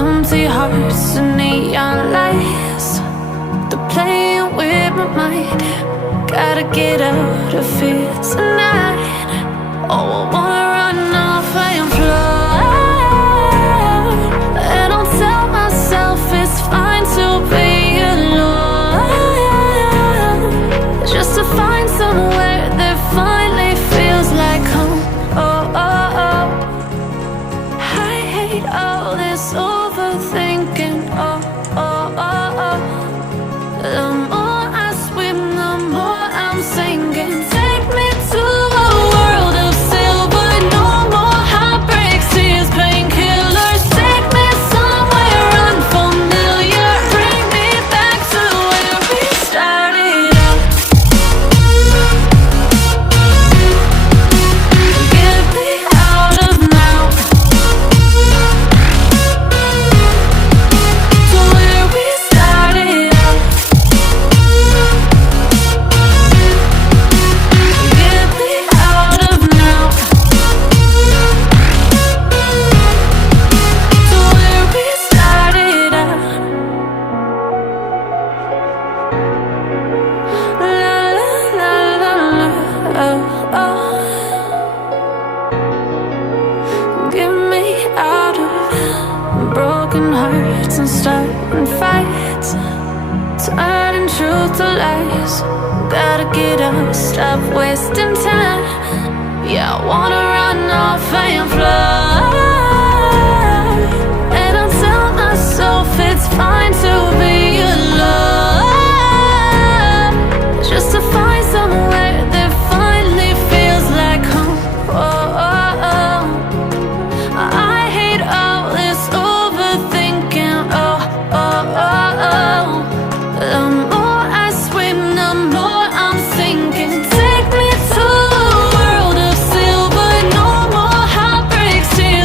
empty hearts and neon lights. They're playing with my mind. Gotta get out of here tonight. Oh, I wanna run off and fly. And I'll tell myself it's fine to be alone, just to find somewhere that finally feels like home. Oh, oh, oh. I hate all this overthinking. Oh, oh, oh, oh. The more I swim, the more I'm sinking. Take me to a world of silver. No more heartbreaks, tears, painkillers. Take me somewhere unfamiliar. Bring me back to where we started out. Get me out of now, to where we started out. Get me out of now, to where we started out. La la la la la, oh, oh. Get me out of broken hearts and starting fights, turning truth to lies. Gotta get up, stop wasting time. Yeah, I wanna run off and fly. And I'll tell myself it's fine to be alone, just to find somewhere that finally feels like home. Oh, oh, oh. I hate all this overthinking. Oh, oh, oh, oh. The more I swim, the more I'm sinking. Take me to a world of silver. No more heartbreaks, tears,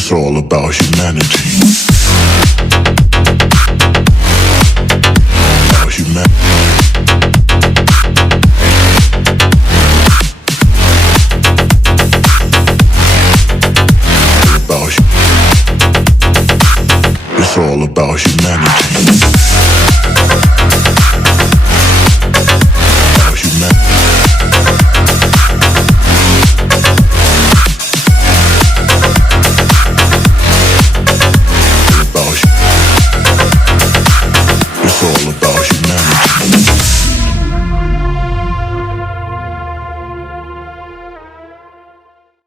It's all about humanity. About humanity. It's all about humanity.